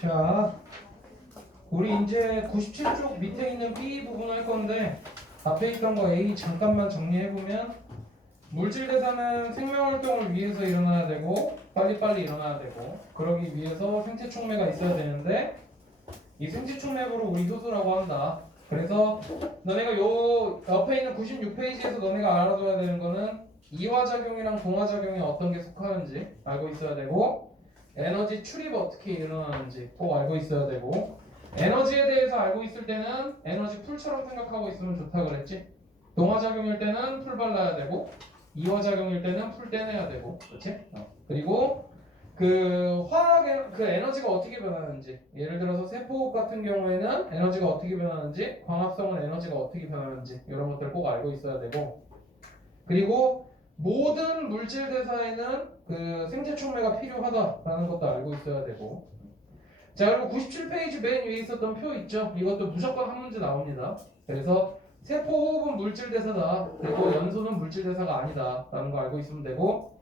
자, 우리 이제 97쪽 밑에 있는 B 부분 할 건데 앞에 있던 거 A 잠깐만 정리해보면 물질 대사는 생명활동을 위해서 일어나야 되고 빨리빨리 일어나야 되고 그러기 위해서 생체 촉매가 있어야 되는데 이 생체 촉매부를 우리 효소라고 한다. 그래서 너네가 요 옆에 있는 96페이지에서 너네가 알아둬야 되는 거는 이화작용이랑 동화작용이 어떤 게 속하는지 알고 있어야 되고 에너지 출입 어떻게 일어나는지 꼭 알고 있어야 되고 에너지에 대해서 알고 있을 때는 에너지 풀처럼 생각하고 있으면 좋다 그랬지. 동화작용일 때는 풀 발라야 되고 이화작용일 때는 풀 떼내야 되고 그렇지? 그리고 그 화학의 그 에너지가 어떻게 변하는지 예를 들어서 세포호흡 같은 경우에는 에너지가 어떻게 변하는지 광합성은 에너지가 어떻게 변하는지 이런 것들 꼭 알고 있어야 되고 그리고 모든 물질 대사에는 그 생체 촉매가 필요하다라는 것도 알고 있어야 되고 자 그리고 97페이지 맨 위에 있었던 표 있죠? 이것도 무조건 한 문제 나옵니다. 그래서 세포 호흡은 물질 대사다. 그리고 연소는 물질 대사가 아니다. 라는 거 알고 있으면 되고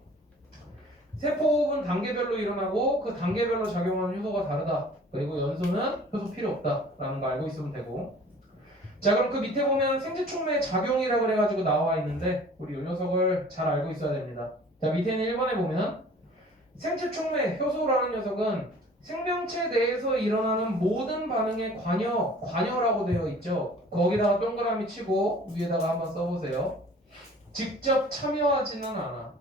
세포 호흡은 단계별로 일어나고 그 단계별로 작용하는 효소가 다르다. 그리고 연소는 효소 필요 없다. 라는 거 알고 있으면 되고 자 그럼 그 밑에 보면 생체 촉매 작용이라고 그래가지고 나와 있는데 우리 이 녀석을 잘 알고 있어야 됩니다. 자 밑에는 1번에 보면 생체 촉매 효소라는 녀석은 생명체 내에서 일어나는 모든 반응의 관여라고 되어 있죠. 거기다가 동그라미 치고 위에다가 한번 써보세요. 직접 참여하지는 않아.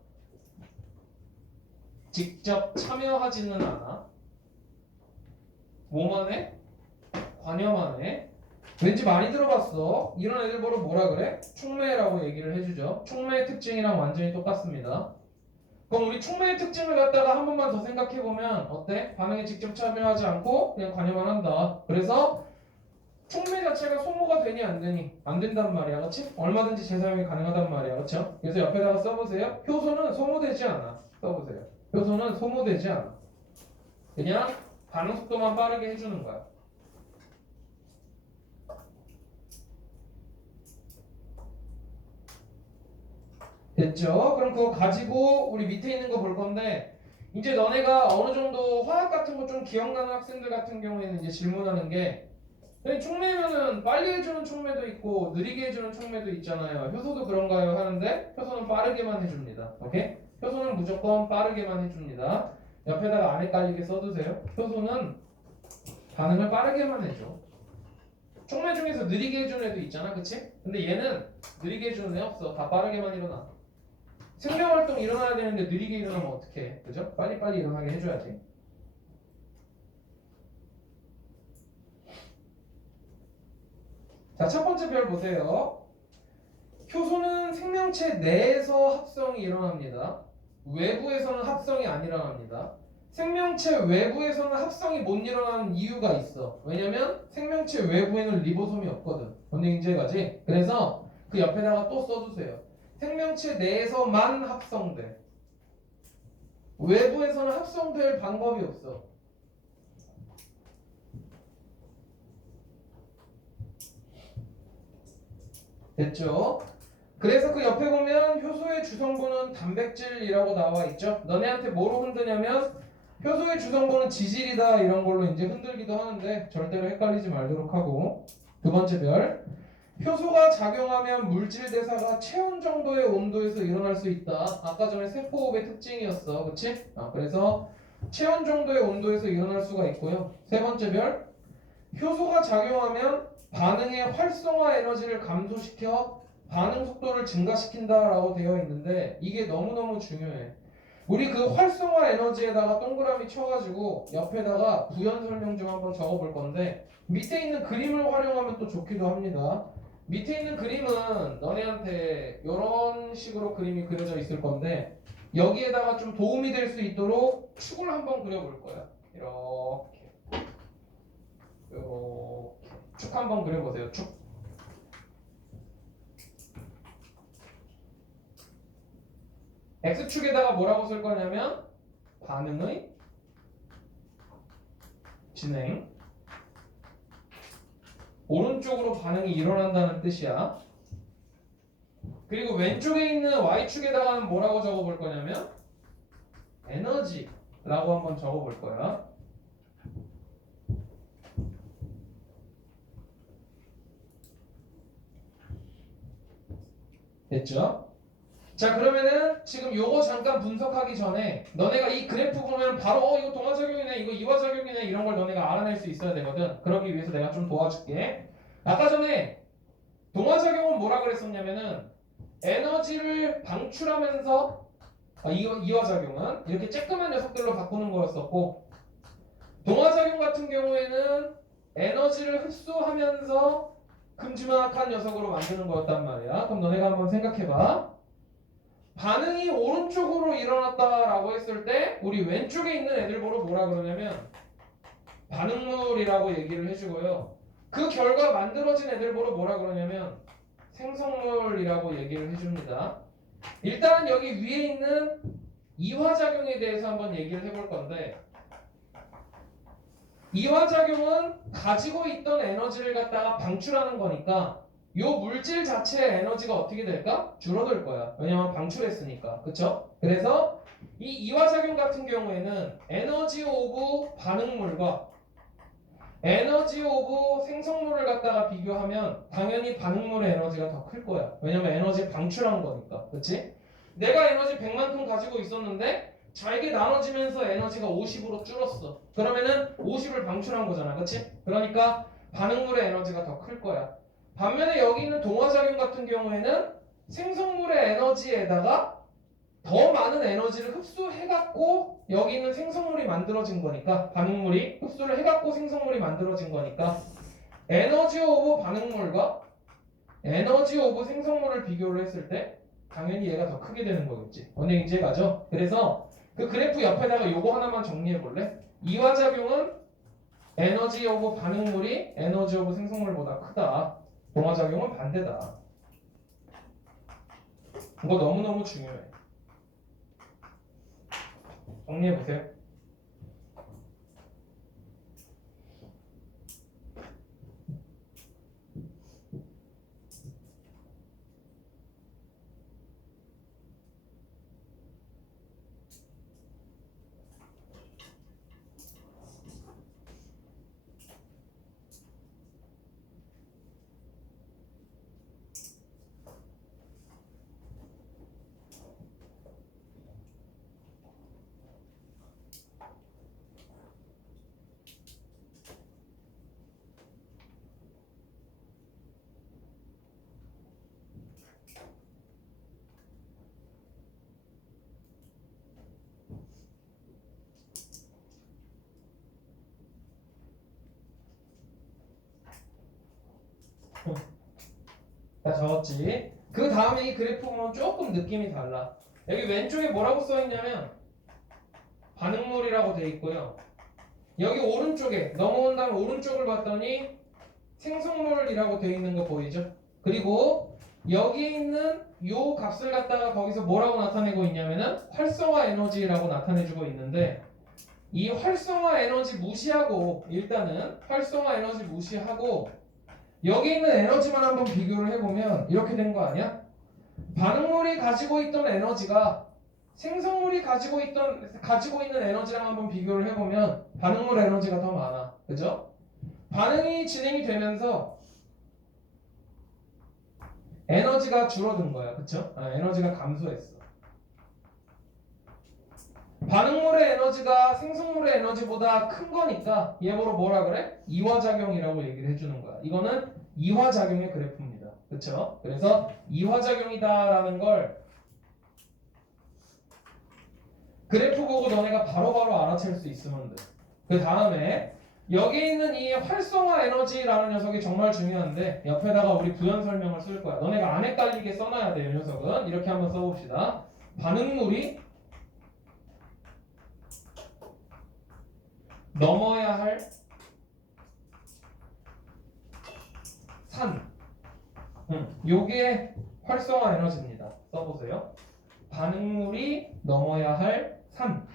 직접 참여하지는 않아. 뭐만 해? 관여만 해. 왠지 많이 들어봤어. 이런 애들 보러 뭐라 그래? 촉매라고 얘기를 해주죠. 촉매의 특징이랑 완전히 똑같습니다. 그럼 우리 촉매의 특징을 갖다가 한 번만 더 생각해보면 어때? 반응에 직접 참여하지 않고 그냥 관여만 한다. 그래서 촉매 자체가 소모가 되니 안 되니? 안 된단 말이야. 그렇지? 얼마든지 재사용이 가능하단 말이야. 그렇죠? 그래서 옆에다가 써보세요. 효소는 소모되지 않아. 써보세요. 효소는 소모되지 않아. 그냥 반응 속도만 빠르게 해주는 거야. 됐죠? 그럼 그거 가지고 우리 밑에 있는 거 볼 건데 이제 너네가 어느 정도 화학 같은 거 좀 기억나는 학생들 같은 경우에는 이제 질문하는 게 촉매면은 빨리 해주는 촉매도 있고 느리게 해주는 촉매도 있잖아요. 효소도 그런가요? 하는데 효소는 빠르게만 해줍니다. 오케이? 효소는 무조건 빠르게만 해줍니다. 옆에다가 안 헷갈리게 써두세요. 효소는 반응을 빠르게만 해줘. 촉매 중에서 느리게 해주는 애도 있잖아. 그치? 근데 얘는 느리게 해주는 애 없어. 다 빠르게만 일어나. 생명활동 일어나야 되는데 느리게 일어나면 어떡해? 그죠? 빨리빨리 일어나게 해줘야지. 자, 첫 번째 별 보세요. 효소는 생명체 내에서 합성이 일어납니다. 외부에서는 합성이 안 일어납니다. 생명체 외부에서는 합성이 못 일어나는 이유가 있어. 왜냐면 생명체 외부에는 리보솜이 없거든. 근데 이제까지. 그래서 그 옆에다가 또 써주세요. 생명체 내에서만 합성돼. 외부에서는 합성될 방법이 없어. 됐죠? 그래서 그 옆에 보면 효소의 주성분은 단백질이라고 나와 있죠? 너네한테 뭐로 흔드냐면 효소의 주성분은 지질이다 이런 걸로 이제 흔들기도 하는데 절대로 헷갈리지 말도록 하고 두 번째 별 효소가 작용하면 물질 대사가 체온 정도의 온도에서 일어날 수 있다. 아까 전에 세포호흡의 특징이었어. 그치? 그래서 체온 정도의 온도에서 일어날 수가 있고요. 세 번째 별 효소가 작용하면 반응의 활성화 에너지를 감소시켜 반응 속도를 증가시킨다라고 되어 있는데 이게 너무너무 중요해. 우리 그 활성화 에너지에다가 동그라미 쳐가지고 옆에다가 부연 설명 좀 한번 적어볼 건데 밑에 있는 그림을 활용하면 또 좋기도 합니다. 밑에 있는 그림은 너네한테 이런 식으로 그림이 그려져 있을 건데 여기에다가 좀 도움이 될 수 있도록 축을 한번 그려볼 거야. 이렇게 축 한번 그려보세요. 축. X축에다가 뭐라고 쓸 거냐면 반응의 진행 오른쪽으로 반응이 일어난다는 뜻이야. 그리고 왼쪽에 있는 Y축에다가는 뭐라고 적어볼 거냐면 에너지라고 한번 적어볼 거야. 됐죠? 자, 그러면은 지금 요거 잠깐 분석하기 전에 너네가 이 그래프 보면 바로 이거 동화작용이네, 이거 이화작용이네, 이런 걸 너네가 알아낼 수 있어야 되거든. 그러기 위해서 내가 좀 도와줄게. 아까 전에 동화작용은 뭐라 그랬었냐면은 에너지를 방출하면서 이화작용은 이렇게 쬐끄만 녀석들로 바꾸는 거였었고, 동화작용 같은 경우에는 에너지를 흡수하면서 큼지막한 녀석으로 만드는 거였단 말이야. 그럼 너네가 한번 생각해봐. 반응이 오른쪽으로 일어났다라고 했을 때 우리 왼쪽에 있는 애들 보러 뭐라 그러냐면 반응물이라고 얘기를 해주고요. 그 결과 만들어진 애들 보러 뭐라 그러냐면 생성물이라고 얘기를 해줍니다. 일단 여기 위에 있는 이화작용에 대해서 한번 얘기를 해볼 건데, 이화작용은 가지고 있던 에너지를 갖다가 방출하는 거니까 요 물질 자체의 에너지가 어떻게 될까? 줄어들 거야. 왜냐면 방출했으니까. 그쵸? 그래서 이 이화작용 같은 경우에는 에너지 오브 반응물과 에너지 오브 생성물을 갖다가 비교하면 당연히 반응물의 에너지가 더 클 거야. 왜냐면 에너지 방출한 거니까. 그치? 내가 에너지 100만큼 가지고 있었는데 잘게 나눠지면서 에너지가 50으로 줄었어. 그러면은 50을 방출한 거잖아. 그치? 그러니까 반응물의 에너지가 더 클 거야. 반면에 여기 있는 동화작용 같은 경우에는 생성물의 에너지에다가 더 많은 에너지를 흡수해갖고 여기 있는 생성물이 만들어진 거니까, 반응물이 흡수를 해갖고 생성물이 만들어진 거니까 에너지 오브 반응물과 에너지 오브 생성물을 비교를 했을 때 당연히 얘가 더 크게 되는 거겠지. 언제 이제 가죠? 그래서 그 그래프 옆에다가 요거 하나만 정리해 볼래? 이화작용은 에너지 오브 반응물이 에너지 오브 생성물보다 크다. 동화작용은 반대다. 이거 너무너무 중요해. 정리해 보세요. 다 적었지. 그 다음에 이 그래프 보면 조금 느낌이 달라. 여기 왼쪽에 뭐라고 써있냐면 반응물이라고 돼 있고요. 여기 오른쪽에 넘어온 다음 오른쪽을 봤더니 생성물이라고 돼 있는 거 보이죠? 그리고 여기에 있는 요 값을 갖다가 거기서 뭐라고 나타내고 있냐면은 활성화 에너지라고 나타내주고 있는데, 이 활성화 에너지 무시하고, 일단은 활성화 에너지 무시하고 여기 있는 에너지만 한번 비교를 해보면 이렇게 된 거 아니야? 반응물이 가지고 있던 에너지가 생성물이 가지고 있는 에너지랑 한번 비교를 해보면 반응물 에너지가 더 많아. 그죠? 반응이 진행이 되면서 에너지가 줄어든 거야. 그쵸? 에너지가 감소했어. 반응물의 에너지가 생성물의 에너지보다 큰 거니까 얘보러 뭐라 그래? 이화작용이라고 얘기를 해주는 거야. 이거는 이화작용의 그래프입니다. 그쵸? 그래서 이화작용이다라는 걸 그래프 보고 너네가 바로바로 알아챌 수 있으면 돼. 그 다음에 여기 있는 이 활성화 에너지라는 녀석이 정말 중요한데 옆에다가 우리 부연 설명을 쓸 거야. 너네가 안 헷갈리게 써놔야 돼. 이 녀석은 이렇게 한번 써봅시다. 반응물이 넘어야 할 산. 요게 활성화 에너지입니다. 써보세요. 반응물이 넘어야 할 산.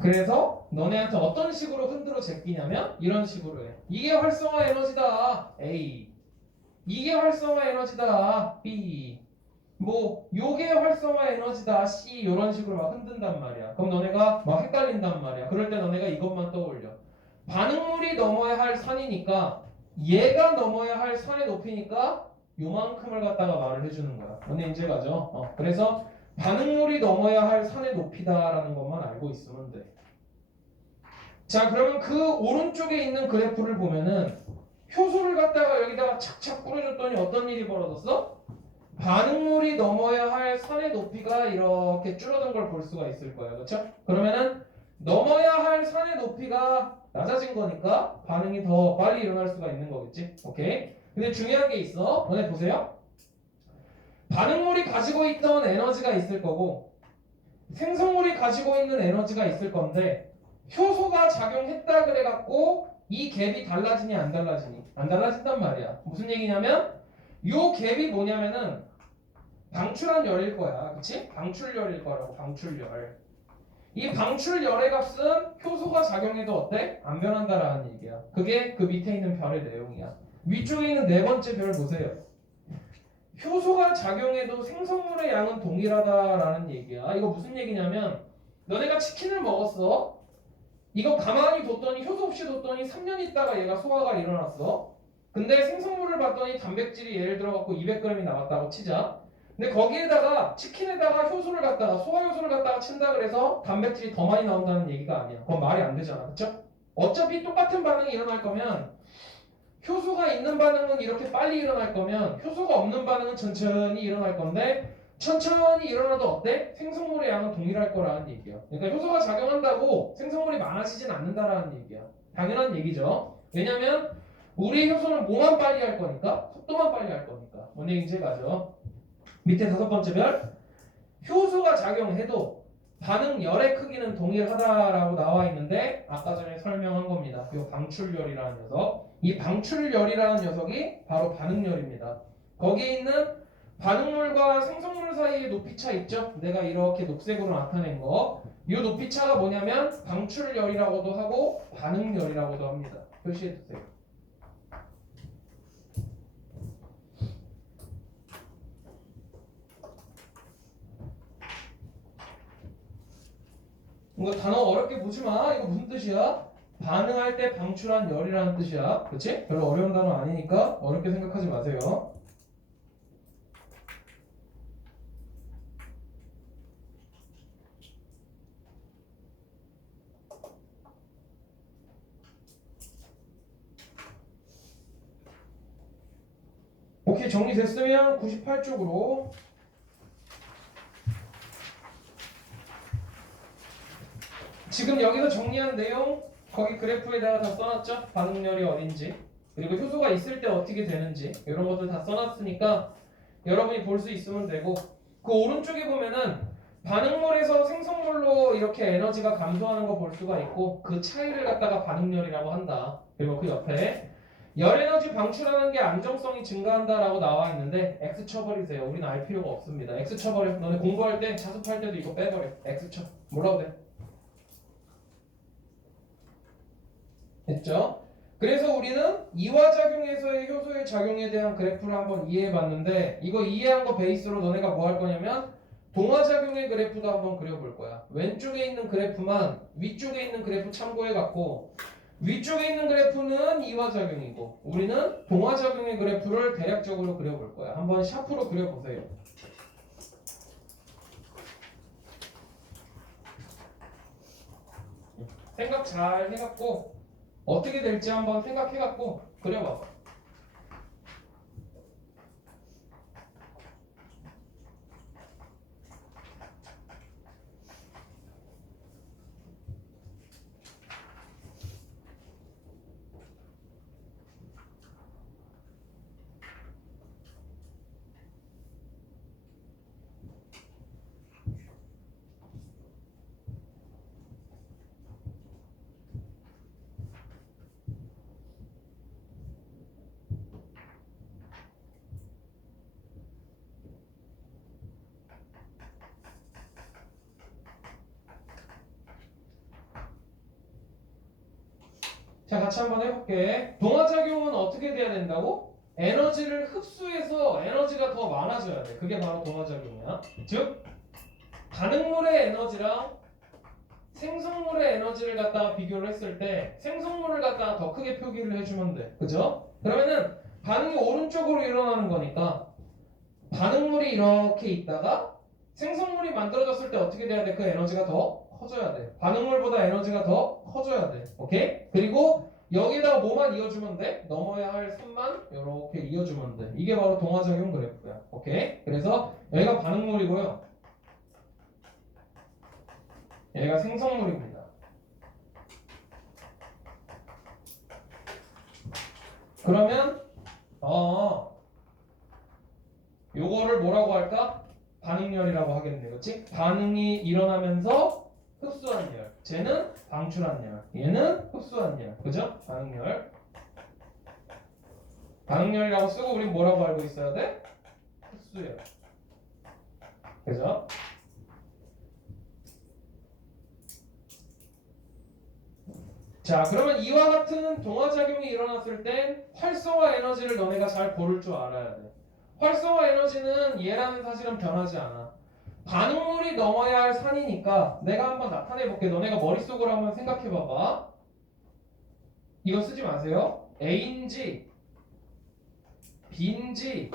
그래서 너네한테 어떤 식으로 흔들어 제끼냐면 이런 식으로 해. 이게 활성화 에너지다. A. 이게 활성화 에너지다. B. 뭐 요게 활성화 에너지다. C. 이런 식으로 막 흔든단 말이야. 그럼 너네가 막 헷갈린단 말이야. 그럴 때 너네가 이것만 떠올려. 반응물이 넘어야 할 선이니까 얘가 넘어야 할 선의 높이니까 요만큼을 갖다가 말을 해주는 거야. 뭔 얘기인지 가죠? 그래서 반응물이 넘어야 할 선의 높이다라는 것만 알고 있으면 돼. 자, 그러면 그 오른쪽에 있는 그래프를 보면은 효소를 갖다가 여기다가 착착 뿌려줬더니 어떤 일이 벌어졌어? 반응물이 넘어야 할 선의 높이가 이렇게 줄어든 걸 볼 수가 있을 거예요. 그렇죠? 그러면은 넘어야 할 선의 높이가 낮아진 거니까 반응이 더 빨리 일어날 수가 있는 거겠지? 오케이? 근데 중요한 게 있어. 너네 보세요. 반응물이 가지고 있던 에너지가 있을 거고 생성물이 가지고 있는 에너지가 있을 건데 효소가 작용했다 그래갖고 이 갭이 달라지니 안 달라지니? 안 달라진단 말이야. 무슨 얘기냐면 요 갭이 뭐냐면은 방출한 열일 거야. 그치? 방출열일 거라고. 방출열. 이 방출열의 값은 효소가 작용해도 어때? 안 변한다라는 얘기야. 그게 그 밑에 있는 별의 내용이야. 위쪽에 있는 네 번째 별 보세요. 효소가 작용해도 생성물의 양은 동일하다라는 얘기야. 이거 무슨 얘기냐면 너네가 치킨을 먹었어. 이거 가만히 뒀더니 효소 없이 뒀더니 3년 있다가 얘가 소화가 일어났어. 근데 생성물을 봤더니 단백질이 예를 들어 갖고 200g이 나왔다고 치자. 근데 거기에다가 치킨에다가 효소를 갖다가 소화효소를 갖다가 친다 그래서 단백질이 더 많이 나온다는 얘기가 아니야. 그건 말이 안 되잖아. 그쵸? 어차피 똑같은 반응이 일어날 거면 효소가 있는 반응은 이렇게 빨리 일어날 거면 효소가 없는 반응은 천천히 일어날 건데 천천히 일어나도 어때? 생성물의 양은 동일할 거라는 얘기야. 그러니까 효소가 작용한다고 생성물이 많아지진 않는다라는 얘기야. 당연한 얘기죠. 왜냐면 우리 효소는 뭐만 빨리 할 거니까? 속도만 빨리 할 거니까. 뭔 얘기인지 가죠. 밑에 다섯 번째 별. 효소가 작용해도 반응열의 크기는 동일하다라고 나와 있는데 아까 전에 설명한 겁니다. 이 방출열이라는 녀석. 이 방출열이라는 녀석이 바로 반응열입니다. 거기에 있는 반응물과 생성물 사이의 높이차 있죠? 내가 이렇게 녹색으로 나타낸 거. 이 높이차가 뭐냐면 방출열이라고도 하고 반응열이라고도 합니다. 표시해 두세요. 이거 단어 어렵게 보지 마. 이거 무슨 뜻이야? 반응할 때 방출한 열이라는 뜻이야. 그렇지? 별로 어려운 단어 아니니까 어렵게 생각하지 마세요. 오케이, 정리됐으면 98쪽으로. 지금 여기서 정리한 내용 거기 그래프에다가 다 써놨죠? 반응열이 어딘지 그리고 효소가 있을 때 어떻게 되는지 이런 것들 다 써놨으니까 여러분이 볼 수 있으면 되고 그 오른쪽에 보면은 반응물에서 생성물로 이렇게 에너지가 감소하는 거 볼 수가 있고 그 차이를 갖다가 반응열이라고 한다. 그리고 그 옆에 열에너지 방출하는 게 안정성이 증가한다라고 나와 있는데 X 쳐버리세요. 우리는 알 필요가 없습니다. X 쳐버려. 너네 공부할 때 자습할 때도 이거 빼버려. X 쳐. 몰라도 돼. 됐죠? 그래서 우리는 이화작용에서의 효소의 작용에 대한 그래프를 한번 이해해봤는데 이거 이해한 거 베이스로 너네가 뭐 할 거냐면 동화작용의 그래프도 한번 그려볼 거야. 왼쪽에 있는 그래프만 위쪽에 있는 그래프 참고해갖고 위쪽에 있는 그래프는 이화작용이고 우리는 동화작용의 그래프를 대략적으로 그려볼 거야. 한번 샤프로 그려보세요. 생각 잘 해갖고 어떻게 될지 한번 생각해갖고 그려봐봐. 자, 같이 한번 해볼게. 동화작용은 어떻게 돼야 된다고? 에너지를 흡수해서 에너지가 더 많아져야 돼. 그게 바로 동화작용이야. 즉, 반응물의 에너지랑 생성물의 에너지를 갖다가 비교를 했을 때 생성물을 갖다가 더 크게 표기를 해주면 돼. 그죠? 그러면은 반응이 오른쪽으로 일어나는 거니까 반응물이 이렇게 있다가 생성물이 만들어졌을 때 어떻게 돼야 돼? 그 에너지가 더 커져야 돼. 반응물보다 에너지가 더 커져야 돼. 오케이? 그리고 여기다가 뭐만 이어주면 돼? 넘어야 할 선만 이렇게 이어주면 돼. 이게 바로 동화작용 그래프야. 오케이? 그래서 여기가 반응물이고요. 얘가 생성물입니다. 그러면 요거를 뭐라고 할까? 반응열이라고 하겠네. 그렇지? 반응이 일어나면서 흡수한 열. 쟤는 방출한 열. 얘는 흡수한 열. 그죠? 반응열. 반응열이라고 쓰고 우린 뭐라고 알고 있어야 돼? 흡수열. 그죠? 자, 그러면 이와 같은 동화작용이 일어났을 땐 활성화 에너지를 너네가 잘 고를 줄 알아야 돼. 활성화 에너지는 얘라는 사실은 변하지 않아. 반응물이 넘어야 할 산이니까 내가 한번 나타내 볼게. 너네가 머릿속으로 한번 생각해 봐봐. 이거 쓰지 마세요. A인지 B인지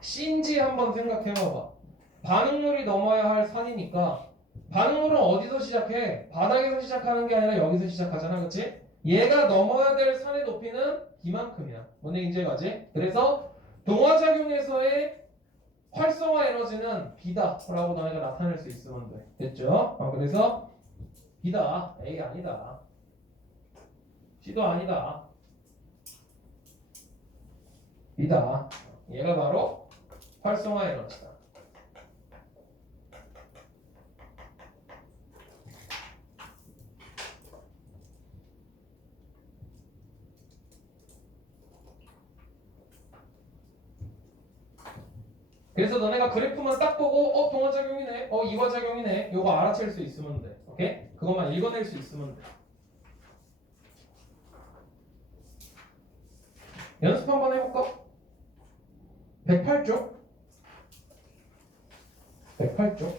C인지 한번 생각해 봐봐. 반응물이 넘어야 할 산이니까 반응물은 어디서 시작해? 바닥에서 시작하는 게 아니라 여기서 시작하잖아. 그치? 얘가 넘어야 될 산의 높이는 B만큼이야. 뭔 얘기인지 가지? 그래서 동화작용에서의 활성화 에너지는 B다 라고 너네가 나타낼 수 있으면 돼. 됐죠? 그래서 B다. A 아니다. C도 아니다. B다. 얘가 바로 활성화 에너지다. 그래서 너네가 그래프만 딱 보고 동화작용이네, 이화작용이네 요거 알아챌 수 있으면 돼. 오케이? 그것만 읽어낼 수 있으면 돼. 연습 한번 해볼까? 108쪽 108쪽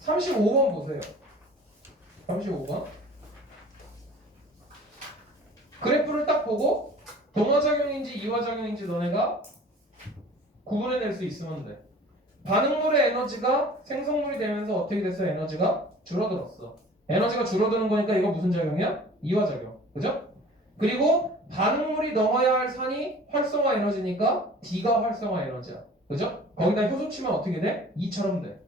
35번 보세요. 35번 그래프를 딱 보고 동화작용인지 이화작용인지 너네가 구분해낼 수 있으면 돼. 반응물의 에너지가 생성물이 되면서 어떻게 됐어? 에너지가 줄어들었어. 에너지가 줄어드는 거니까 이거 무슨 작용이야? 이화작용. 그죠? 그리고 반응물이 넘어야 할 산이 활성화 에너지니까 D가 활성화 에너지야. 그죠? 거기다 효소 치면 어떻게 돼? 2처럼 돼.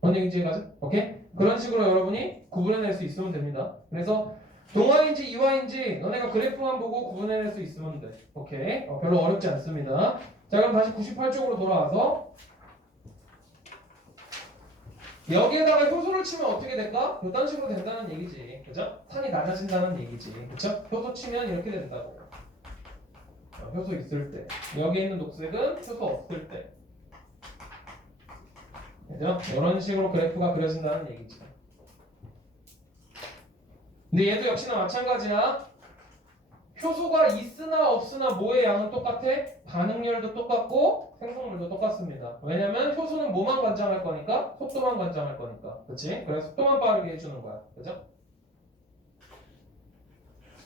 뭔 얘기인지 이해가죠? 오케이? 그런 식으로 여러분이 구분해낼 수 있으면 됩니다. 그래서 동화인지 이화인지 너네가 그래프만 보고 구분해낼 수 있으면 돼. 오케이? 별로 어렵지 않습니다. 자, 그럼 다시 98쪽으로 돌아와서 여기에다가 효소를 치면 어떻게 될까? 이런 식으로 된다는 얘기지. 그죠? 산이 낮아진다는 얘기지. 그죠? 효소 치면 이렇게 된다고. 효소 있을 때. 여기 있는 녹색은 효소 없을 때. 그죠? 이런 식으로 그래프가 그려진다는 얘기지. 근데 얘도 역시나 마찬가지야. 효소가 있으나 없으나 뭐의 양은 똑같아? 반응열도 똑같고 생성물도 똑같습니다. 왜냐면 효소는 뭐만 관장할 거니까? 속도만 관장할 거니까. 그치? 그래서 속도만 빠르게 해주는 거야. 그죠?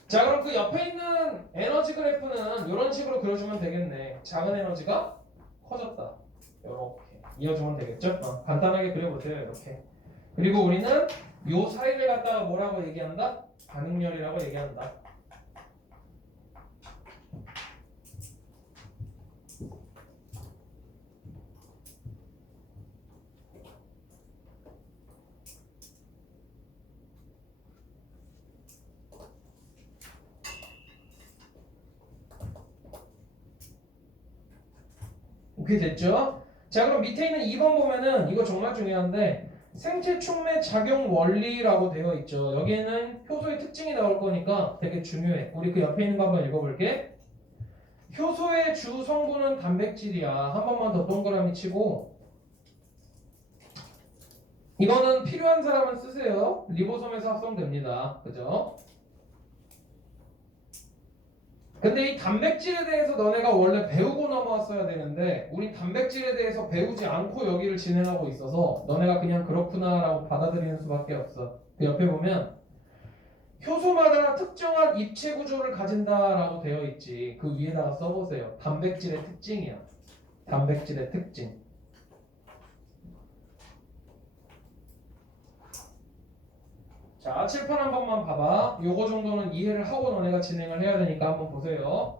자, 그럼 그 옆에 있는 에너지 그래프는 이런 식으로 그려주면 되겠네. 작은 에너지가 커졌다. 이렇게 이어주면 되겠죠? 간단하게 그려보세요. 이렇게. 그리고 우리는 요 사이를 갖다가 뭐라고 얘기한다? 반응열이라고 얘기한다. 오케이, 됐죠? 자, 그럼 밑에 있는 2번 보면은 이거 정말 중요한데 생체 촉매 작용 원리라고 되어 있죠. 여기에는 효소의 특징이 나올 거니까 되게 중요해. 우리 그 옆에 있는 거 한번 읽어볼게. 효소의 주 성분은 단백질이야. 한 번만 더 동그라미 치고 이거는 필요한 사람은 쓰세요. 리보솜에서 합성됩니다. 그죠? 그 근데 이 단백질에 대해서 너네가 원래 배우고 넘어왔어야 되는데 우리 단백질에 대해서 배우지 않고 여기를 진행하고 있어서 너네가 그냥 그렇구나라고 받아들이는 수밖에 없어. 그 옆에 보면 효소마다 특정한 입체 구조를 가진다라고 되어 있지. 그 위에다가 써보세요. 단백질의 특징이야. 단백질의 특징. 자, 칠판 한 번만 봐봐. 요거 정도는 이해를 하고 너네가 진행을 해야 되니까 한번 보세요.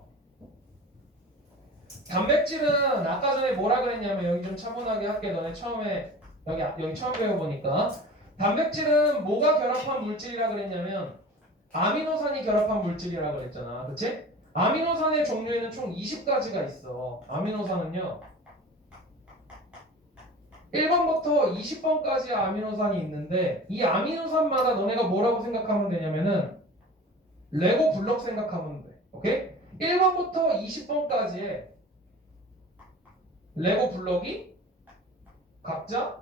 단백질은 아까 전에 뭐라 그랬냐면 여기 좀 차분하게 할게. 너네 처음에 여기 처음 배워보니까 단백질은 뭐가 결합한 물질이라 그랬냐면 아미노산이 결합한 물질이라 그랬잖아. 그치? 아미노산의 종류에는 총 20가지가 있어. 아미노산은요 1번부터 20번까지 아미노산이 있는데 이 아미노산마다 너네가 뭐라고 생각하면 되냐면은 레고 블럭 생각하면 돼. 오케이? 1번부터 20번까지의 레고 블럭이 각자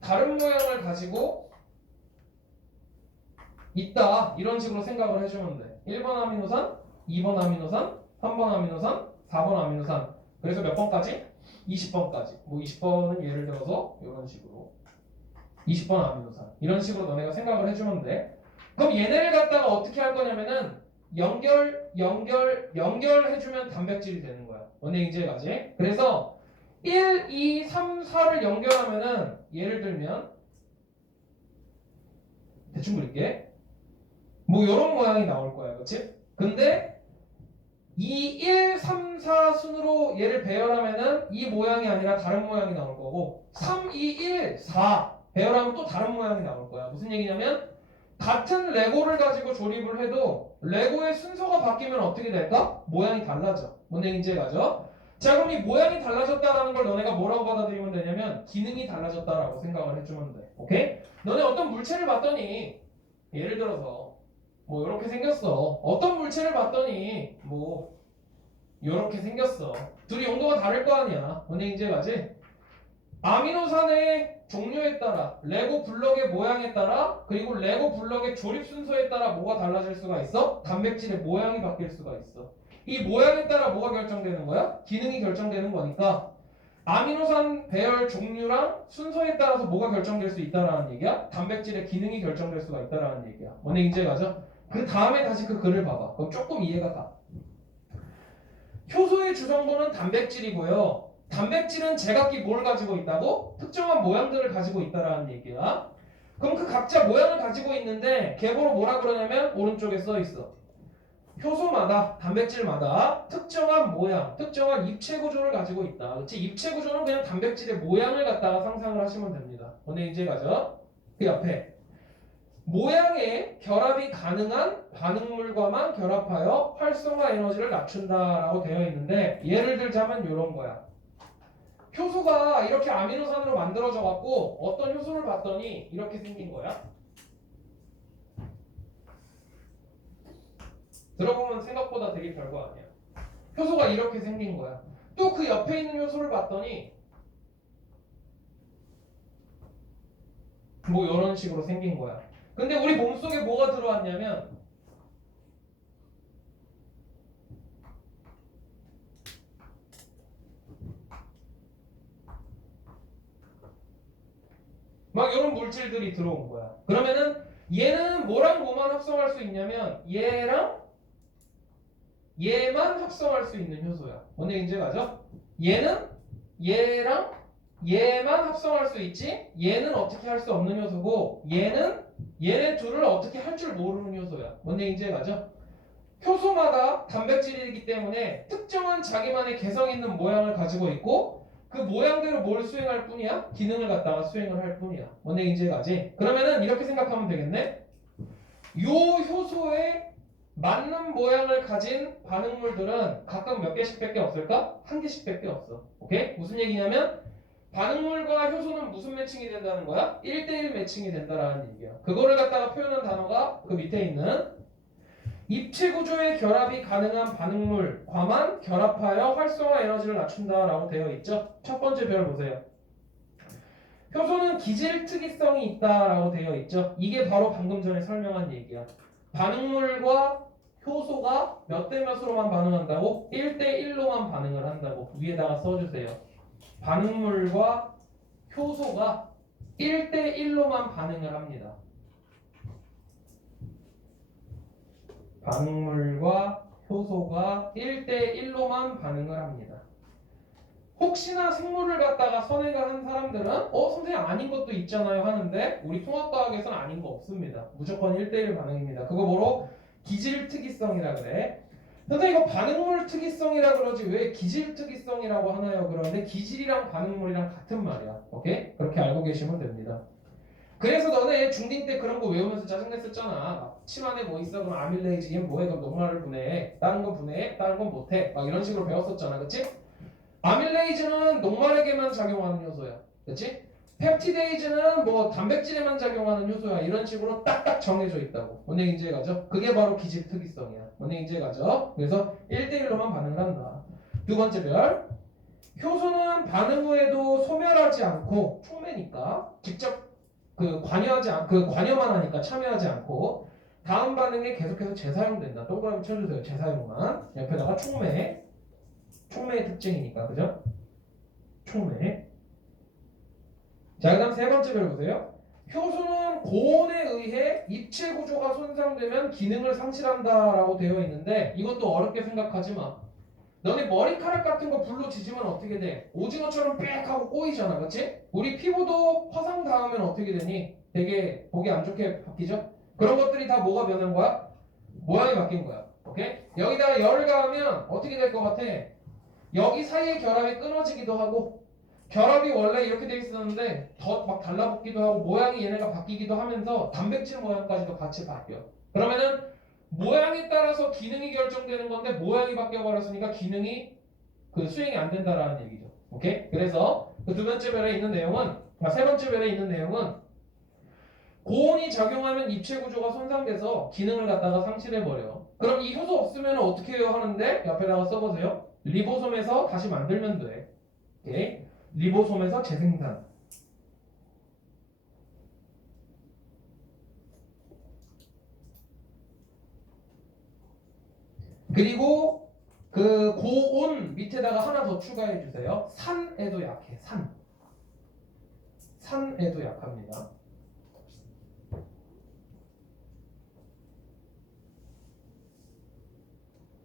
다른 모양을 가지고 있다. 이런 식으로 생각을 해주면 돼. 1번 아미노산, 2번 아미노산, 3번 아미노산, 4번 아미노산. 그래서 몇 번까지? 20번까지. 뭐 20번은 예를 들어서 이런 식으로 20번 아미노산. 이런 식으로 너네가 생각을 해주면 돼. 그럼 얘네를 갖다가 어떻게 할 거냐면은 연결해주면 단백질이 되는 거야. 원래 이제까지. 그래서 1, 2, 3, 4를 연결하면은 예를 들면 대충 그릴게. 뭐 이런 모양이 나올 거야. 그렇지? 근데 이 1, 3, 4 순으로 얘를 배열하면은 이 모양이 아니라 다른 모양이 나올 거고 3, 2, 1, 4 배열하면 또 다른 모양이 나올 거야. 무슨 얘기냐면 같은 레고를 가지고 조립을 해도 레고의 순서가 바뀌면 어떻게 될까? 모양이 달라져. 뭔 얘기인지 가죠? 자, 그럼 이 모양이 달라졌다라는 걸 너네가 뭐라고 받아들이면 되냐면 기능이 달라졌다라고 생각을 해주면 돼. 오케이? 너네 어떤 물체를 봤더니 예를 들어서 뭐 이렇게 생겼어. 어떤 물체를 봤더니 뭐 이렇게 생겼어. 둘이 용도가 다를 거 아니야. 뭔 얘기인지 가지? 아미노산의 종류에 따라, 레고 블럭의 모양에 따라, 그리고 레고 블럭의 조립 순서에 따라 뭐가 달라질 수가 있어? 단백질의 모양이 바뀔 수가 있어. 이 모양에 따라 뭐가 결정되는 거야? 기능이 결정되는 거니까 아미노산 배열 종류랑 순서에 따라서 뭐가 결정될 수 있다라는 얘기야? 단백질의 기능이 결정될 수가 있다라는 얘기야. 뭔 얘기인지 가죠? 그 다음에 다시 그 글을 봐봐. 그럼 조금 이해가 가. 효소의 주성분은 단백질이고요. 단백질은 제각기 뭘 가지고 있다고? 특정한 모양들을 가지고 있다라는 얘기야. 그럼 그 각자 모양을 가지고 있는데 계보로 뭐라 그러냐면 오른쪽에 써 있어. 효소마다 단백질마다 특정한 모양, 특정한 입체 구조를 가지고 있다. 그렇지? 입체 구조는 그냥 단백질의 모양을 갖다가 상상을 하시면 됩니다. 오늘 이제 가죠. 그 옆에 모양의 결합이 가능한 반응물과만 결합하여 활성화 에너지를 낮춘다라고 되어 있는데 예를 들자면 이런 거야. 효소가 이렇게 아미노산으로 만들어져 갖고 어떤 효소를 봤더니 이렇게 생긴 거야. 들어보면 생각보다 되게 별거 아니야. 효소가 이렇게 생긴 거야. 또 그 옆에 있는 효소를 봤더니 뭐 이런 식으로 생긴 거야. 근데 우리 몸속에 뭐가 들어왔냐면 막 이런 물질들이 들어온 거야. 그러면은 얘는 뭐랑 뭐만 합성할 수 있냐면 얘랑 얘만 합성할 수 있는 효소야. 뭔 얘기인지 가죠? 얘는 얘랑 얘만 합성할 수 있지 얘는 어떻게 할 수 없는 효소고 얘는 얘네 둘을 어떻게 할 줄 모르는 효소야. 뭔 얘기인지 가죠? 효소마다 단백질이기 때문에 특정한 자기만의 개성 있는 모양을 가지고 있고 그 모양대로 뭘 수행할 뿐이야? 기능을 갖다가 수행을 할 뿐이야. 뭔 얘기인지 가지? 그러면은 이렇게 생각하면 되겠네? 요 효소에 맞는 모양을 가진 반응물들은 각각 몇 개씩밖에 없을까? 한 개씩밖에 없어. 오케이? 무슨 얘기냐면 반응물과 효소는 무슨 매칭이 된다는 거야? 1대1 매칭이 된다라는 얘기야. 그거를 갖다가 표현한 단어가 그 밑에 있는 입체 구조의 결합이 가능한 반응물과만 결합하여 활성화 에너지를 낮춘다라고 되어 있죠. 첫 번째 별 보세요. 효소는 기질 특이성이 있다라고 되어 있죠. 이게 바로 방금 전에 설명한 얘기야. 반응물과 효소가 몇 대 몇으로만 반응한다고? 1대 1로만 반응을 한다고 위에다가 써주세요. 반응물과 효소가 1대 1로만 반응을 합니다. 반응물과 효소가 1대 1로만 반응을 합니다. 혹시나 생물을 갖다가 선행을 한 사람들은 선생님 아닌 것도 있잖아요 하는데 우리 통합과학에서는 아닌 거 없습니다. 무조건 1대1 반응입니다. 그거 뭐로? 기질 특이성이라 그래. 선생님 이거 반응물 특이성이라 그러지 왜 기질 특이성이라고 하나요? 그러는데 기질이랑 반응물이랑 같은 말이야. 오케이? 그렇게 알고 계시면 됩니다. 그래서 너네 중딩 때 그런 거 외우면서 짜증냈었잖아. 침 안에 뭐 있어? 그럼 아밀레이즈 얘는 뭐해? 그럼 녹말을 분해해. 다른 건 분해해? 다른 건 못해. 막 이런 식으로 배웠었잖아. 그치? 아밀레이즈는 녹말에게만 작용하는 효소야. 그치? 펩티데이즈는 뭐 단백질에만 작용하는 효소야. 이런 식으로 딱딱 정해져 있다고. 뭔 얘기인지 해가죠? 그게 바로 기질 특이성이야. 뭔 얘기인지 해가죠? 그래서 1대1로만 반응을 한다. 두 번째 별. 효소는 반응 후에도 소멸하지 않고 촉매니까 직접 관여만 하니까 참여하지 않고 다음 반응에 계속해서 재사용된다. 동그라미 쳐주세요. 재사용만. 옆에다가 촉매. 촉매의 특징이니까, 그죠? 촉매. 자, 그 다음 세 번째 별 보세요. 효소는 고온에 의해 입체 구조가 손상되면 기능을 상실한다라고 되어 있는데 이것도 어렵게 생각하지 마. 너네 머리카락 같은 거 불로 지지면 어떻게 돼? 오징어처럼 빽 하고 꼬이잖아, 그렇지? 우리 피부도 화상 닿으면 어떻게 되니? 되게 보기 안 좋게 바뀌죠? 그런 것들이 다 뭐가 변한 거야? 모양이 바뀐 거야. 오케이? 여기다가 열을 가하면 어떻게 될 것 같아? 여기 사이의 결합이 끊어지기도 하고 결합이 원래 이렇게 돼 있었는데 더 막 달라붙기도 하고 모양이 얘네가 바뀌기도 하면서 단백질 모양까지도 같이 바뀌어. 그러면은 모양에 따라서 기능이 결정되는 건데 모양이 바뀌어 버렸으니까 기능이 수행이 안 된다라는 얘기죠. 오케이? 그래서 그 두 번째 별에 있는 내용은 세 번째 별에 있는 내용은 고온이 작용하면 입체 구조가 손상돼서 기능을 갖다가 상실해 버려. 그럼 이 효소 없으면 어떻게 해요 하는데 옆에다가 써보세요. 리보솜에서 다시 만들면 돼. 오케이? 리보솜에서 재생산. 그리고 그 고온 밑에다가 하나 더 추가해 주세요. 산에도 약해. 산에도 약합니다.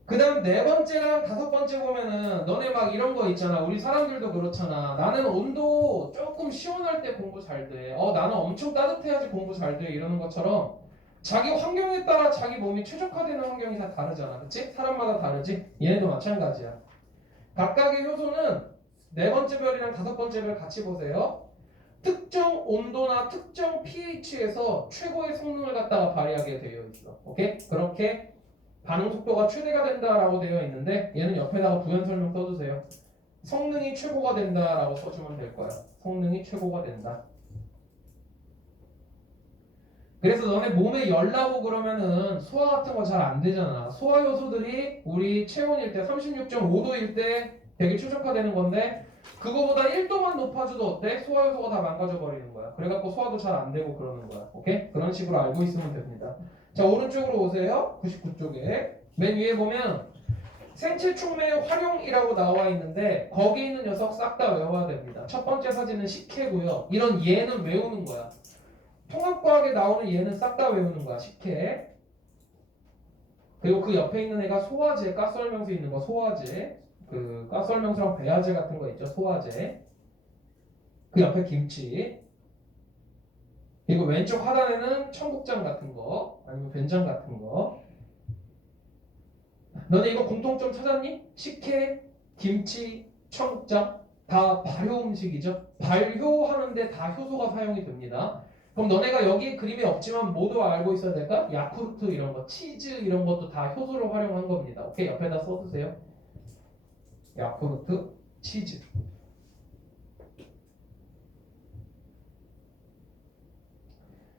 그 다음 네 번째랑 다섯 번째 보면은 너네 막 이런 거 있잖아. 우리 사람들도 그렇잖아. 나는 온도 조금 시원할 때 공부 잘 돼. 나는 엄청 따뜻해야지 공부 잘 돼. 이러는 것처럼 자기 환경에 따라 자기 몸이 최적화되는 환경이 다 다르잖아. 그치? 사람마다 다르지? 얘네도 마찬가지야. 각각의 효소는 네 번째 별이랑 다섯 번째 별 같이 보세요. 특정 온도나 특정 pH에서 최고의 성능을 갖다가 발휘하게 되어 있어. 오케이? 그렇게 반응 속도가 최대가 된다라고 되어 있는데 얘는 옆에다가 부연 설명 써주세요. 성능이 최고가 된다라고 써주면 될 거야. 성능이 최고가 된다. 그래서 너네 몸에 열 나고 그러면은 소화 같은 거 잘 안 되잖아. 소화 요소들이 우리 체온일 때 36.5도일 때 되게 최적화되는 건데 그거보다 1도만 높아져도 어때? 소화 요소가 다 망가져 버리는 거야. 그래갖고 소화도 잘 안 되고 그러는 거야. 오케이? 그런 식으로 알고 있으면 됩니다. 자, 오른쪽으로 오세요. 99쪽에. 맨 위에 보면 생체 촉매 활용이라고 나와 있는데 거기 있는 녀석 싹 다 외워야 됩니다. 첫 번째 사진은 식혜고요. 이런 얘는 외우는 거야. 통합과학에 나오는 얘는 싹 다 외우는 거야. 식혜. 그리고 그 옆에 있는 애가 소화제, 가스설명서 있는 거 소화제. 그 가스설명서랑 배아제 같은 거 있죠. 소화제. 그 옆에 김치. 그리고 왼쪽 하단에는 청국장 같은 거 아니면 된장 같은 거. 너네 이거 공통점 찾았니? 식혜, 김치, 청국장 다 발효 음식이죠. 발효하는데 다 효소가 사용이 됩니다. 그럼 너네가 여기 그림에 없지만 모두 알고 있어야 될까? 야쿠르트 이런 거, 치즈 이런 것도 다 효소를 활용한 겁니다. 오케이, 옆에다 써주세요. 야쿠르트, 치즈.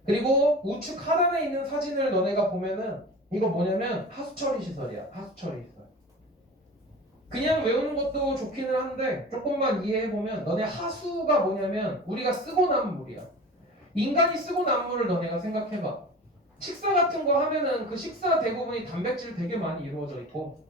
그리고 우측 하단에 있는 사진을 너네가 보면은 이거 뭐냐면 하수처리 시설이야. 하수처리 시설. 그냥 외우는 것도 좋기는 한데 조금만 이해해보면 너네 하수가 뭐냐면 우리가 쓰고 남은 물이야. 인간이 쓰고 남은 물을 너네가 생각해봐. 식사 같은 거 하면은 그 식사 대부분이 단백질 되게 많이 이루어져 있고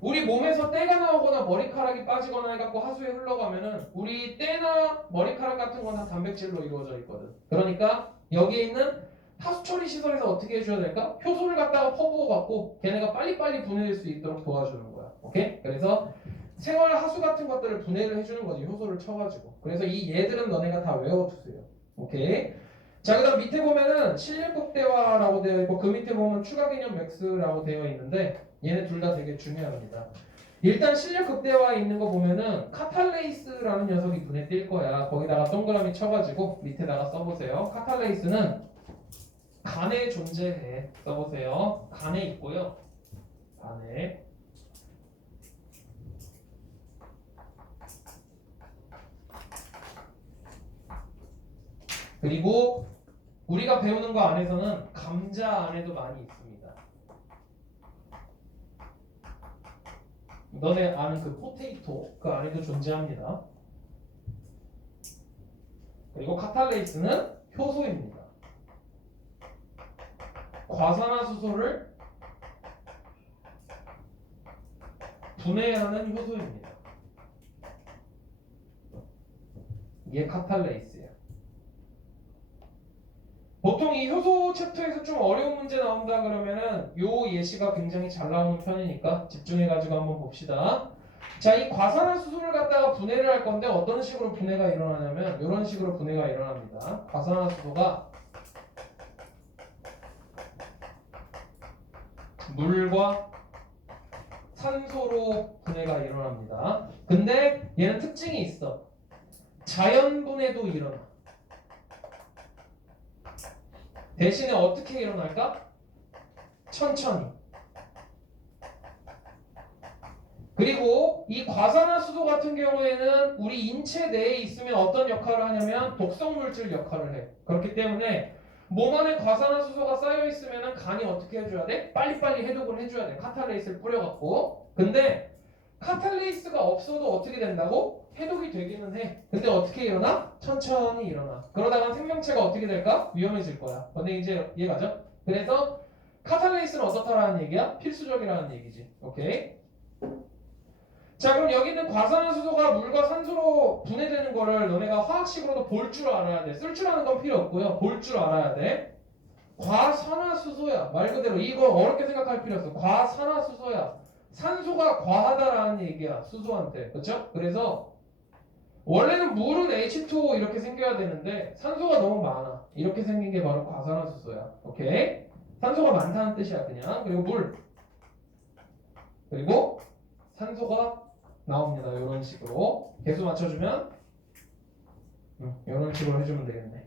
우리 몸에서 때가 나오거나 머리카락이 빠지거나 해갖고 하수에 흘러가면은 우리 때나 머리카락 같은 건 다 단백질로 이루어져 있거든. 그러니까 여기에 있는 하수 처리 시설에서 어떻게 해줘야 될까? 효소를 갖다가 퍼부어 갖고 걔네가 빨리빨리 분해될 수 있도록 도와주는 거야. 오케이? 그래서 생활 하수 같은 것들을 분해를 해주는 거지. 효소를 쳐가지고. 그래서 이 얘들은 너네가 다 외워두세요. 오케이? 자, 그 다음 밑에 보면은 실력극대화라고 되어 있고 그 밑에 보면 추가 개념 맥스라고 되어 있는데 얘네 둘 다 되게 중요합니다. 일단 실력극대화에 있는 거 보면은 카탈레이스라는 녀석이 눈에 띌 거야. 거기다가 동그라미 쳐가지고 밑에다가 써보세요. 카탈레이스는 간에 존재해. 써보세요. 간에 있고요. 간에. 그리고 우리가 배우는 거 안에서는 감자 안에도 많이 있습니다. 너네 아는 그 포테이토 그 안에도 존재합니다. 그리고 카탈레이스는 효소입니다. 과산화수소를 분해하는 효소입니다. 이게 카탈레이스예요. 보통 이 효소 챕터에서 좀 어려운 문제 나온다 그러면은 요 예시가 굉장히 잘 나오는 편이니까 집중해가지고 한번 봅시다. 자, 이 과산화수소를 갖다가 분해를 할 건데 어떤 식으로 분해가 일어나냐면 이런 식으로 분해가 일어납니다. 과산화수소가 물과 산소로 분해가 일어납니다. 근데 얘는 특징이 있어. 자연분해도 일어나. 대신에 어떻게 일어날까? 천천히. 그리고 이 과산화수소 같은 경우에는 우리 인체 내에 있으면 어떤 역할을 하냐면 독성물질 역할을 해. 그렇기 때문에 몸 안에 과산화수소가 쌓여 있으면 간이 어떻게 해줘야 돼? 빨리빨리 해독을 해줘야 돼. 카탈레이스를 뿌려갖고. 근데 카탈레이스가 없어도 어떻게 된다고? 해독이 되기는 해. 근데 어떻게 일어나? 천천히 일어나. 그러다가 생명체가 어떻게 될까? 위험해질 거야. 근데 이제 이해가죠? 그래서 카탈레이스는 어떻다라는 얘기야? 필수적이라는 얘기지. 오케이? 자, 그럼 여기 있는 과산화수소가 물과 산소로 분해되는 거를 너네가 화학식으로도 볼 줄 알아야 돼. 쓸 줄 아는 건 필요 없고요. 볼 줄 알아야 돼. 과산화수소야. 말 그대로 이거 어렵게 생각할 필요 없어. 과산화수소야. 산소가 과하다라는 얘기야. 수소한테. 그렇죠? 그래서 원래는 물은 H2O 이렇게 생겨야 되는데 산소가 너무 많아. 이렇게 생긴 게 바로 과산화수소야. 오케이? 산소가 많다는 뜻이야, 그냥. 그리고 물. 그리고 산소가 나옵니다. 이런 식으로. 개수 맞춰주면 이런 식으로 해주면 되겠네.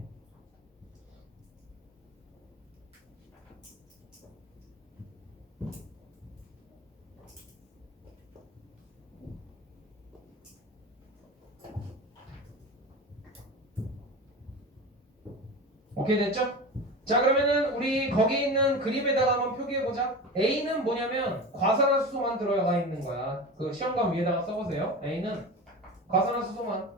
오케이, 됐죠? 자, 그러면은 우리 거기 있는 그림에다가 한번 표기해보자. A는 뭐냐면 과산화수소만 들어가 있는 거야. 그 시험관 위에다가 써보세요. A는 과산화수소만.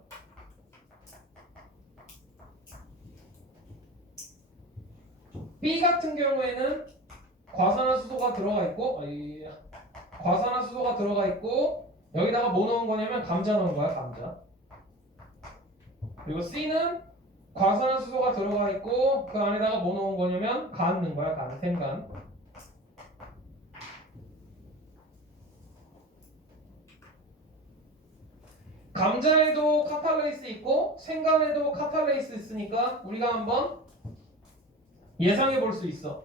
B 같은 경우에는 과산화수소가 들어가 있고 과산화수소가 들어가 있고 여기다가 뭐 넣은 거냐면 감자 넣은 거야. 감자. 그리고 C는 과산화수소가 들어가 있고 그 안에다가 뭐 넣은 거냐면 간 넣은 거야. 간, 생간. 감자에도 카탈레이스 있고 생간에도 카탈레이스 있으니까 우리가 한번 예상해 볼 수 있어.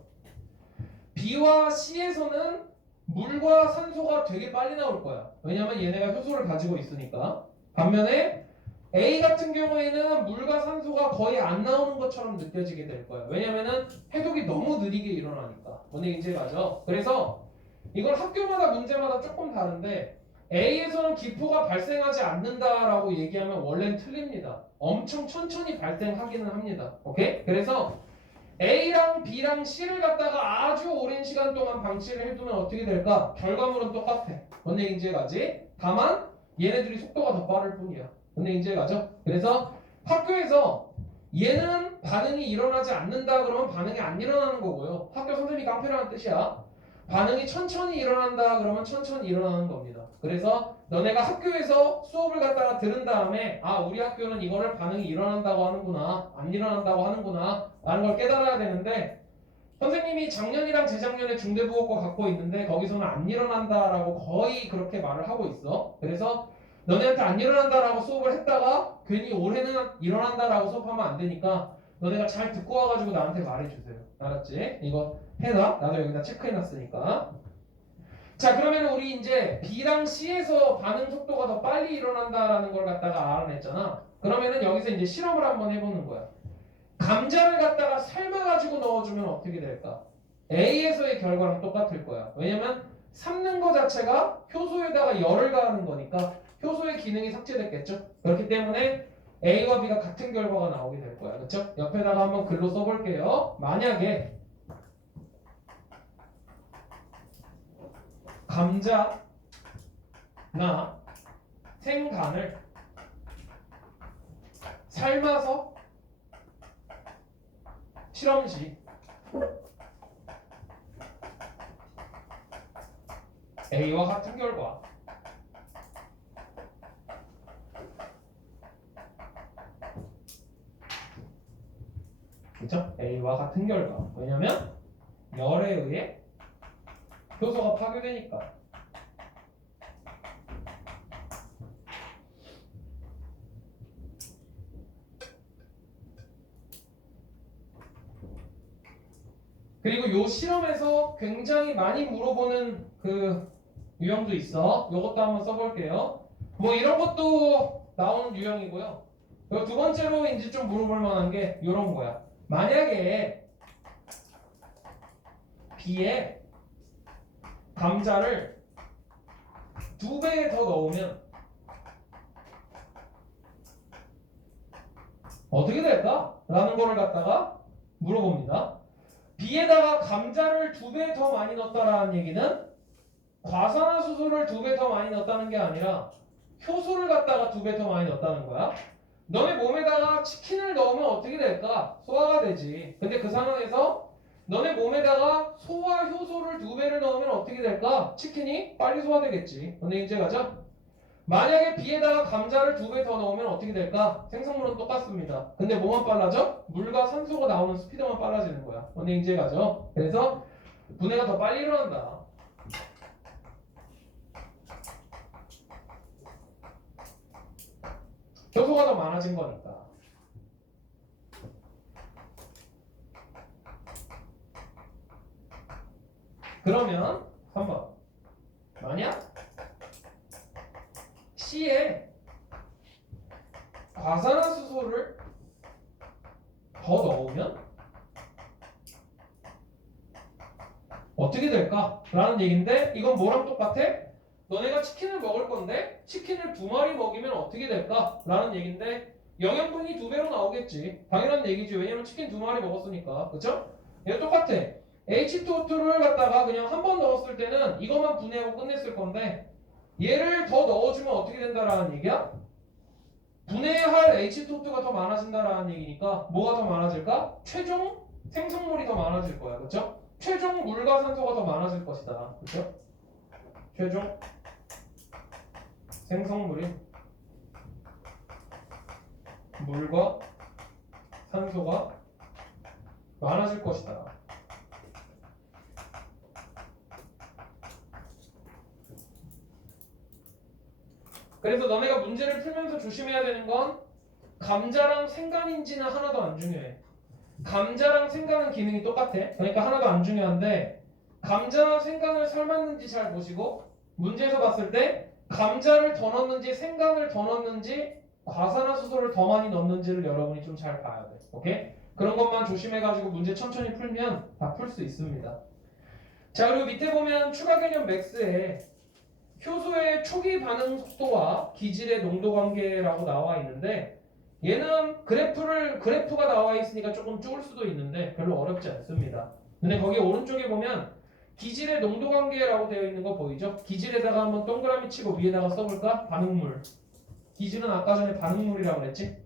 B와 C에서는 물과 산소가 되게 빨리 나올 거야. 왜냐면 얘네가 효소를 가지고 있으니까. 반면에 A 같은 경우에는 물과 산소가 거의 안 나오는 것처럼 느껴지게 될 거야. 왜냐면은 해독이 너무 느리게 일어나니까. 오늘 이제 가죠. 그래서 이건 학교마다 문제마다 조금 다른데 A에서는 기포가 발생하지 않는다라고 얘기하면 원래는 틀립니다. 엄청 천천히 발생하기는 합니다. 오케이? 그래서 A랑 B랑 C를 갖다가 아주 오랜 시간 동안 방치를 해두면 어떻게 될까? 결과물은 똑같아. 뭔 얘기인지 가지? 다만 얘네들이 속도가 더 빠를 뿐이야. 뭔 얘기인지 가죠? 그래서 학교에서 얘는 반응이 일어나지 않는다 그러면 반응이 안 일어나는 거고요. 학교 선생님이 깡패라는 뜻이야. 반응이 천천히 일어난다 그러면 천천히 일어나는 겁니다. 그래서 너네가 학교에서 수업을 갖다가 들은 다음에 아 우리 학교는 이거를 반응이 일어난다고 하는구나 안 일어난다고 하는구나 라는 걸 깨달아야 되는데 선생님이 작년이랑 재작년에 중대부고과 갖고 있는데 거기서는 안 일어난다라고 거의 그렇게 말을 하고 있어. 그래서 너네한테 안 일어난다라고 수업을 했다가 괜히 올해는 일어난다라고 수업하면 안 되니까 너네가 잘 듣고 와가지고 나한테 말해주세요. 알았지? 이거 해놔. 나도 여기다 체크해놨으니까. 자 그러면 우리 이제 B랑 C에서 반응 속도가 더 빨리 일어난다라는 걸 갖다가 알아냈잖아. 그러면은 여기서 이제 실험을 한번 해보는 거야. 감자를 갖다가 삶아가지고 넣어주면 어떻게 될까? A에서의 결과랑 똑같을 거야. 왜냐면 삶는 거 자체가 효소에다가 열을 가하는 거니까 효소의 기능이 삭제됐겠죠? 그렇기 때문에 A와 B가 같은 결과가 나오게 될 거야. 그렇죠? 옆에다가 한번 글로 써볼게요. 만약에 감자나 생간을 삶아서 실험 시 A와 같은 결과 그렇죠? A와 같은 결과 왜냐면 열에 의해 효소가 파괴되니까 그리고 요 실험에서 굉장히 많이 물어보는 그 유형도 있어. 요것도 한번 써볼게요. 뭐 이런 것도 나오는 유형이고요. 그리고 두 번째로 이제 좀 물어볼 만한 게 요런 거야. 만약에 B에 감자를 2배 더 넣으면 어떻게 될까? 라는 거를 갖다가 물어봅니다. B에다가 감자를 2배 더 많이 넣었다라는 얘기는 과산화수소를 2배 더 많이 넣었다는 게 아니라 효소를 갖다가 2배 더 많이 넣었다는 거야. 너네 몸에다가 치킨을 넣으면 어떻게 될까? 소화가 되지. 근데 그 상황에서 너네 몸에다가 소화 효소를 2배를 넣으면 어떻게 될까? 치킨이 빨리 소화되겠지. 너네 이제 가죠? 만약에 B에다가 감자를 2배 더 넣으면 어떻게 될까? 생성물은 똑같습니다. 근데 뭐만 빨라져? 물과 산소가 나오는 스피드만 빨라지는 거야. 너네 이제 가죠? 그래서 분해가 더 빨리 일어난다. 효소가 더 많아진 거니까. 그러면 3번 만약 C에 과산화수소를 더 넣으면 어떻게 될까? 라는 얘기인데 이건 뭐랑 똑같아? 너네가 치킨을 먹을 건데 치킨을 2마리 먹이면 어떻게 될까? 라는 얘기인데 영양분이 2배로 나오겠지. 당연한 얘기지. 왜냐면 치킨 2마리 먹었으니까. 그쵸? 얘 똑같아. H2O2를 갖다가 그냥 한 번 넣었을 때는 이것만 분해하고 끝냈을 건데 얘를 더 넣어주면 어떻게 된다라는 얘기야? 분해할 H2O2가 더 많아진다라는 얘기니까 뭐가 더 많아질까? 최종 생성물이 더 많아질 거야. 그쵸? 최종 물과 산소가 더 많아질 것이다. 그쵸? 최종 생성물인 물과 산소가 많아질 것이다. 그래서 너네가 문제를 풀면서 조심해야 되는 건 감자랑 생간인지는 하나도 안 중요해. 감자랑 생간은 기능이 똑같아. 그러니까 하나도 안 중요한데 감자나 생간을 삶았는지 잘 보시고 문제에서 봤을 때 감자를 더 넣는지 생간을 더 넣는지 과산화수소를 더 많이 넣는지를 여러분이 좀 잘 봐야 돼. 오케이? 그런 것만 조심해가지고 문제 천천히 풀면 다 풀 수 있습니다. 자 그리고 밑에 보면 추가 개념 맥스에 효소의 초기 반응 속도와 기질의 농도 관계라고 나와 있는데 얘는 그래프가 나와 있으니까 조금 좁을 수도 있는데 별로 어렵지 않습니다. 근데 거기 오른쪽에 보면 기질의 농도 관계라고 되어 있는 거 보이죠? 기질에다가 한번 동그라미 치고 위에다가 써볼까? 반응물. 기질은 아까 전에 반응물이라고 그랬지?